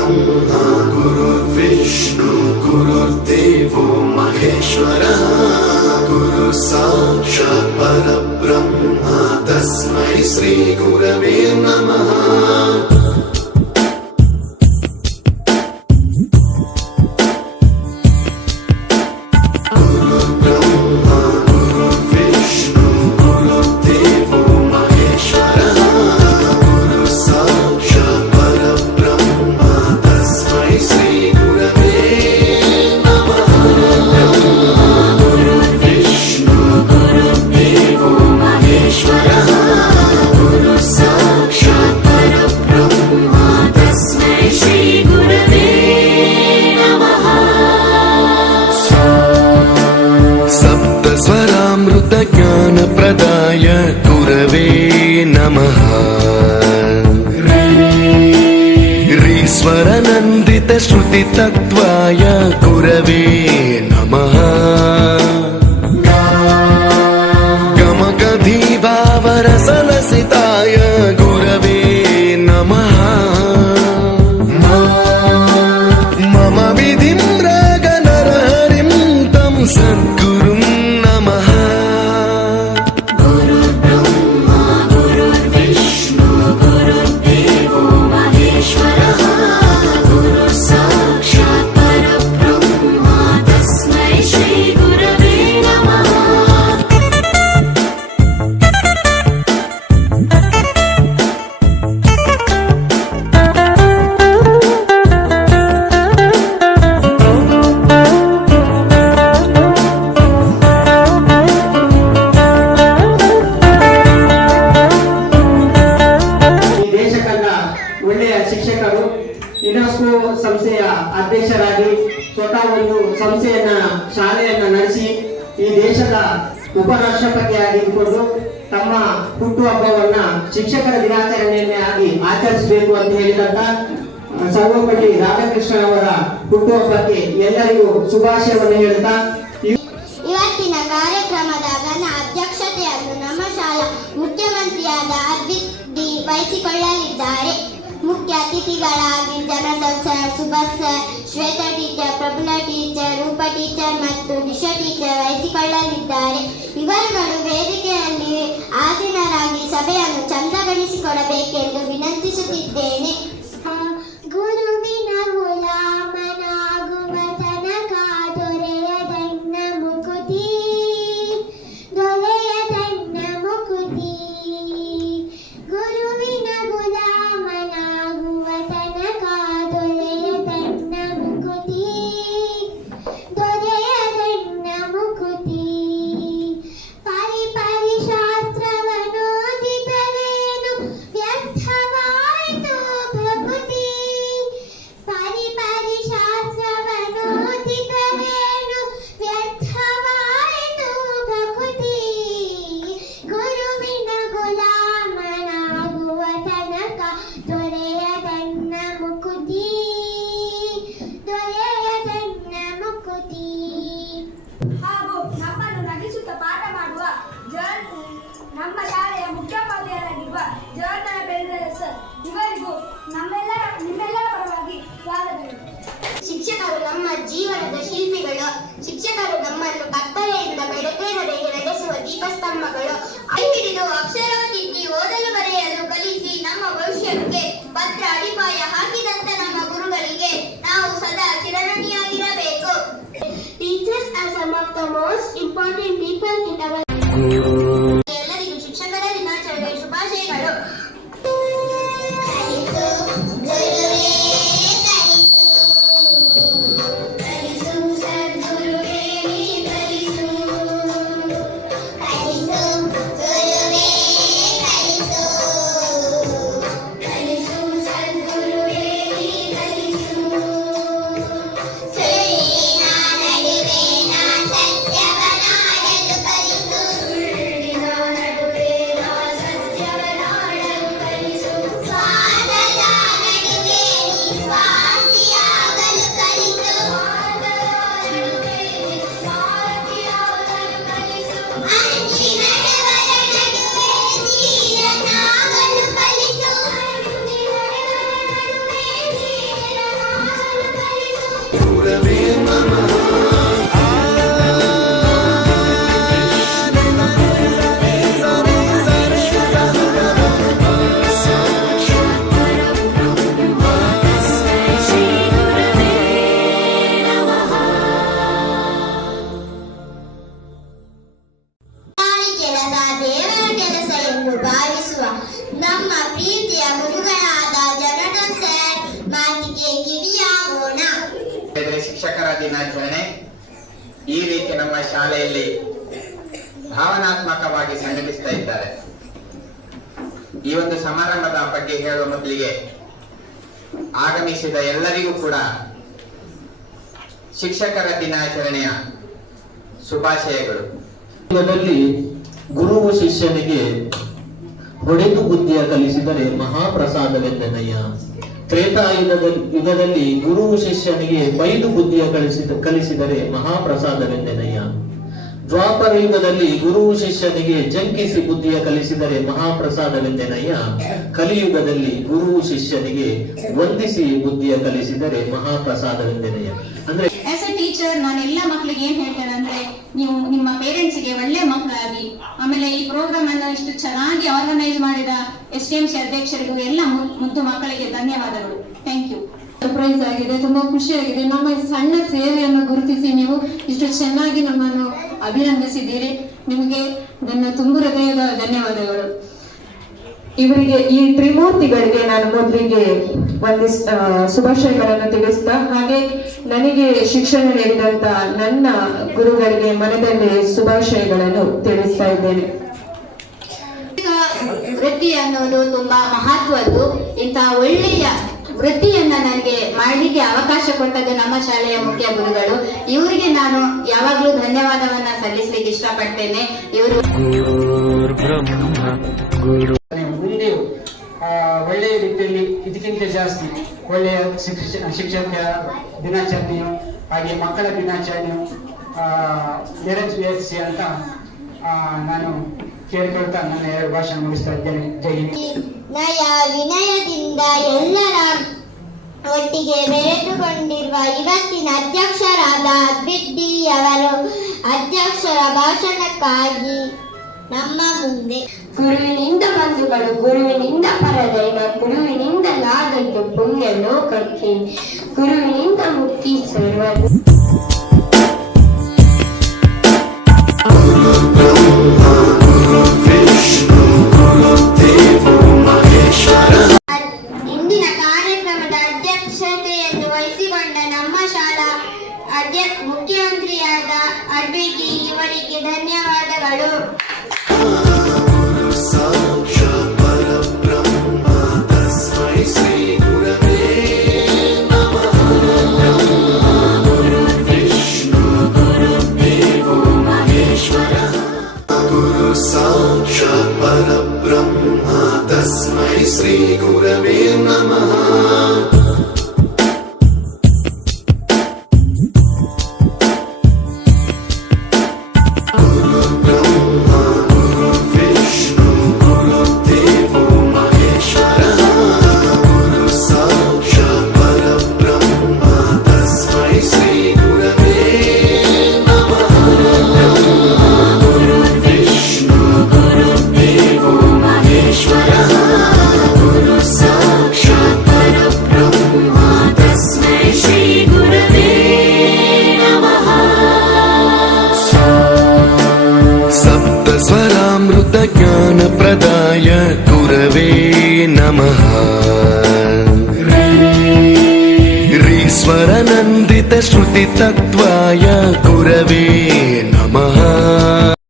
ब्रह्मा गुरुर्विष्णु गुरुर्देवो महेश्वरः गुरु साक्षात् परब्रह्म तस्मै श्री गुरवे नमः। ज्ञानप्रदाय गुरवे नमः। ह्रीश्वरनन्दितश्रुतितत्त्वाय गुरवे नमः। गमगधीभावरसलसिताय गुरवे नमः। मम विधिं रागनरहरिं तं सद्गुरुं नमः। ಶಿಕ್ಷಕರು ಯುನೆಸ್ಕೋ ಸಂಸ್ಥೆಯ ಅಧ್ಯಕ್ಷರಾಗಿ ಸ್ವತಃ ಒಂದು ಸಂಸ್ಥೆಯನ್ನ ಶಾಲೆಯನ್ನ ನಡೆಸಿ ಈ ದೇಶದ ಉಪರಾಷ್ಟ್ರಪತಿಯಾಗಿದ್ದುಕೊಂಡು ತಮ್ಮ ಹುಟ್ಟುಹಬ್ಬವನ್ನ ಶಿಕ್ಷಕರ ದಿನಾಚರಣೆಯನ್ನಾಗಿ ಆಚರಿಸಬೇಕು ಅಂತ ಹೇಳಿದಂತ ಸರ್ವಪಲ್ಲಿ ರಾಧಾಕೃಷ್ಣ ಅವರ ಹುಟ್ಟುಹಬ್ಬಕ್ಕೆ ಎಲ್ಲರಿಗೂ ಶುಭಾಶಯವನ್ನು ಹೇಳುತ್ತಾ ಇವತ್ತಿನ ಕಾರ್ಯಕ್ರಮದ ಘನ ಅಧ್ಯಕ್ಷತೆಯನ್ನು ನಮ್ಮ ಶಾಲಾ ಮುಖ್ಯಮಂತ್ರಿಯಾದ ಅರ್ಬಿತ್ ಡಿ ವಹಿಸಿಕೊಳ್ಳಲಿದ್ದಾರೆ. ಮುಖ್ಯ ಅತಿಥಿಗಳಾಗಿ general sir, Subhash sir, Shweta teacher, Prabula teacher, Roopa teacher ಮತ್ತು ದಿಶಾ ಟೀಚರ್ ವಹಿಸಿಕೊಳ್ಳಲಿದ್ದಾರೆ. ಇವರುಗಳು ವೇದಿಕೆಯಲ್ಲಿ ಆಸೀನರಾಗಿ ಸಭೆಯನ್ನು ಚಂದಗೊಳಿಸಿಕೊಡಬೇಕೆಂದು ವಿನಂತಿಸುತ್ತಿದ್ದೇನೆ. ಗುರುವಿನ ಗುಲಾಮನಾಗುವ ತನಕ ದೊರೆಯದನ್ನ ಮುಕುತಿ, ದೊರೆಯದನ್ನ ಮುಕುತಿ. ಗುರುವಿನ ಗುಲಾಮನಾಗುವ ತನಕ ದೊರೆಯದನ್ನ ಮುಕುತಿ, ದೊರೆಯದನ್ನ ಮುಕುತಿ. ಪರಿಪರಿ ಶಾಸ್ತ್ರವನ್ನೋದಿದರೇನು ವ್ಯರ್ಥವಾಯಿತು ಪ್ರಕೃತಿ. ಪರಿಪರಿ ಶಾಸ್ತ್ರವನ್ನೋದಿದರೇನು ವ್ಯರ್ಥವಾಯಿತು ಪ್ರಕೃತಿ. ಗುರುವಿನ ಗುಲಾಮನಾಗುವ ತನಕ ದೊರೆಯದನ್ನ ಮುಕುತಿ, ದೊರೆಯದನ್ನ ಮುಕುತಿ. ಹಾಗೂ ನಮ್ಮನ್ನು ನಗಿಸುತ್ತಾ ಪಾಠ ಮಾಡುವ ನಮ್ಮ ಶಾಲೆಯ ಮುಖ್ಯೋಪಾಧ್ಯಾಯರಾಗಿರುವ ಜನಾರ್ದನ ಬೆಳ್ಳೆರೆ ಸರ್, ಇವರಿಗೂ ನಿಮ್ಮೆಲ್ಲರ ಪರವಾಗಿ ಸ್ವಾಗತಗಳು. ಶಿಕ್ಷಕರು ನಮ್ಮ ಜೀವನದ ಶಿಲ್ಪಿಗಳು. ಶಿಕ್ಷಕರು ನಮ್ಮನ್ನು ಕತ್ತಲೆಯಿಂದ ಬೆಳಕಿನೆಡೆಗೆ ನಡೆಸುವ ದೀಪಸ್ತಂಭಗಳು. ಹಿಡಿದು ಅಕ್ಷರ ತಿದ್ದಿ ಓದಲು ಬರೆಯಲು ಕಲಿಸಿ ನಮ್ಮ ಭವಿಷ್ಯಕ್ಕೆ ಭದ್ರ ಅಡಿಪಾಯ ಹಾಕಿದಂತ ನಮ್ಮ ಗುರುಗಳಿಗೆ ನಾವು ಸದಾ ಚಿರಋಣಿಯಾಗಿರಬೇಕು. Teachers are some of the most important people in our. ಎಲ್ಲರಿಗೂ ಶಿಕ್ಷಕರ ದಿನಾಚರಣೆಯ ಶುಭಾಶಯಗಳು. ಸತ್ಯವನಾಡಲು ಕಲಿಸು ಶಿಕ್ಷಕರ ದಿನಾಚರಣೆ ಈ ರೀತಿ ನಮ್ಮ ಶಾಲೆಯಲ್ಲಿ ಭಾವನಾತ್ಮಕವಾಗಿ ಸಂಘಟಿಸ್ತಾ ಇದ್ದಾರೆ. ಈ ಒಂದು ಸಮಾರಂಭದ ಬಗ್ಗೆ ಹೇಳುವ ಮೊದಲಿಗೆ ಆಗಮಿಸಿದ ಎಲ್ಲರಿಗೂ ಕೂಡ ಶಿಕ್ಷಕರ ದಿನಾಚರಣೆಯ ಶುಭಾಶಯಗಳು. ಗುರುವು ಶಿಷ್ಯನಿಗೆ ಹೊಡೆದು ಬುದ್ಧಿಯ ಕಲಿಸಿದರೆ ಮಹಾಪ್ರಸಾದವೆಂದನಯ್ಯ. ಯುಗದಲ್ಲಿ ಗುರುವು ಶಿಷ್ಯನಿಗೆ ಬೈದು ಬುದ್ಧಿಯ ಕಲಿಸಿದರೆ ಮಹಾಪ್ರಸಾದವೆಂದನಯ್ಯ. ದ್ವಾಪರ ಯುಗದಲ್ಲಿ ಗುರುವು ಶಿಷ್ಯನಿಗೆ ಜಂಕಿಸಿ ಬುದ್ಧಿಯ ಕಲಿಸಿದರೆ ಮಹಾಪ್ರಸಾದವೆಂದನಯ್ಯ. ಕಲಿಯುಗದಲ್ಲಿ ಗುರುವು ಶಿಷ್ಯನಿಗೆ ವಂದಿಸಿ ಬುದ್ಧಿಯ ಕಲಿಸಿದರೆ ಮಹಾಪ್ರಸಾದವೆಂದನಯ್ಯ. ಅಂದ್ರೆ ಆಸ್ ಎ ಟೀಚರ್ ನಾನು ಎಲ್ಲ ಮಕ್ಕಳಿಗೆ ಏನ್ ಹೇಳ್ತೇನೆ ಅಂದ್ರೆ, ನೀವು ನಿಮ್ಮ ಪೇರೆಂಟ್ಸ್ಗೆ ಒಳ್ಳೆ ಮಕ್ಕಳಾಗಿ, ಆಮೇಲೆ ಈ ಪ್ರೋಗ್ರಾಮ್ ಅನ್ನು ಇಷ್ಟು ಚೆನ್ನಾಗಿ ಆರ್ಗನೈಸ್ ಮಾಡಿದ STMC ಅಧ್ಯಕ್ಷರಿಗೂ ಎಲ್ಲ ಮುದ್ದು ಮಕ್ಕಳಿಗೆ ಧನ್ಯವಾದಗಳು. Thank you. ಸರ್ಪ್ರೈಸ್ ಆಗಿದೆ, ತುಂಬಾ ಖುಷಿಯಾಗಿದೆ. ನಮ್ಮ ಸಣ್ಣ ಸೇವೆಯನ್ನು ಗುರುತಿಸಿ ನೀವು ಇಷ್ಟು ಚೆನ್ನಾಗಿ ನಮ್ಮನ್ನು ಅಭಿನಂದಿಸಿದ್ದೀರಿ. ನಿಮಗೆ ನನ್ನ ತುಂಬು ಹೃದಯದ ಧನ್ಯವಾದಗಳು. ಇವರಿಗೆ, ಈ ತ್ರಿಮೂರ್ತಿಗಳಿಗೆ ನಾನು ಮೊದಲಿಗೆ ಶುಭಾಶಯಗಳನ್ನು ತಿಳಿಸ್ತಾ, ಹಾಗೆ ನನಗೆ ಶಿಕ್ಷಣ ನೀಡಿದಂತ ನನ್ನ ಗುರುಗಳಿಗೆ ಮನದಲ್ಲಿ ಶುಭಾಶಯಗಳನ್ನು ತಿಳಿಸ್ತಾ ಇದ್ದೇನೆ. ವೃತ್ತಿ ಅನ್ನೋದು ತುಂಬಾ ಮಹತ್ವದ್ದು. ಇಂತಹ ಒಳ್ಳೆಯ ವೃತ್ತಿಯನ್ನ ನನಗೆ ಮಾಡಲಿಕ್ಕೆ ಅವಕಾಶ ಕೊಟ್ಟದ್ದು ನಮ್ಮ ಶಾಲೆಯ ಮುಖ್ಯ ಗುರುಗಳು. ಇವರಿಗೆ ನಾನು ಯಾವಾಗ್ಲೂ ಧನ್ಯವಾದವನ್ನ ಸಲ್ಲಿಸಲಿಕ್ಕೆ ಇಷ್ಟಪಡ್ತೇನೆ. ಇವರು ಮುಂದೆ ಒಳ್ಳೆಯ ರೀತಿಯಲ್ಲಿ ಇದಕ್ಕಿಂತ ಜಾಸ್ತಿ ಒಳ್ಳೆಯ ಶಿಕ್ಷಕ ದಿನಾಚರಣೆಯು ಹಾಗೆ ಮಕ್ಕಳ ದಿನಾಚರಣೆಯು ನೆರವೇರಿಸಿ ಅಂತ ನಾನು ಕೇಳಿಕೊಳ್ತಾ ನನ್ನ 2 ಭಾಷಣ ಮುಗಿಸ್ತಾ ಇದ್ದೇನೆ. ಜೈ ಹಿಂದ್. ನಯ ವಿನಯದಿಂದ ಎಲ್ಲರ ಒಟ್ಟಿಗೆ ಬೆರೆತುಕೊಂಡಿರುವ ಇವತ್ತಿನ ಅಧ್ಯಕ್ಷರಾದ ಅದ್ವಿಡ್ಡಿ ಅವರು ಅಧ್ಯಕ್ಷರ ಭಾಷಣಕ್ಕಾಗಿ ನಮ್ಮ ಮುಂದೆ ಗುರುವಿನಿಂದ ಬಂಧುಗಳು, ಗುರುವಿನಿಂದ ಪರದೈವ, ಗುರುವಿನಿಂದ ಲಾಗೈತು ಪುಣ್ಯ ಲೋಕಕ್ಕೆ, ಗುರುವಿನಿಂದ ಮುಕ್ತಿ ಸರ್ವ. ಇಂದಿನ ಕಾರ್ಯಕ್ರಮದ ಅಧ್ಯಕ್ಷತೆಯನ್ನು ವಹಿಸಿಕೊಂಡ ನಮ್ಮ ಶಾಲಾ ಮುಖ್ಯಮಂತ್ರಿಯಾದ ಅಡ್ವಿಟಿ ಇವರಿಗೆ ಧನ್ಯವಾದಗಳು. ಸಾಕ್ಷಾತ್ ಪರಬ್ರಹ್ಮ ತಸ್ಮೈ ಶ್ರೀ ಗುರವೇ ನಮಃ. ವಿಷ್ಣು ಗುರುದೇವೋ ಮಹೇಶ್ವರ. ಗುರು ಸಾಕ್ಷಾತ್ ಪರಬ್ರಹ್ಮ ತಸ್ಮೈ ಶ್ರೀ ಗುರವೇ ನಮಃ. ज्ञानप्रदाय गुरवे नमः. ईश्वरनन्दित श्रुतितत्त्वाय गुरवे नमः.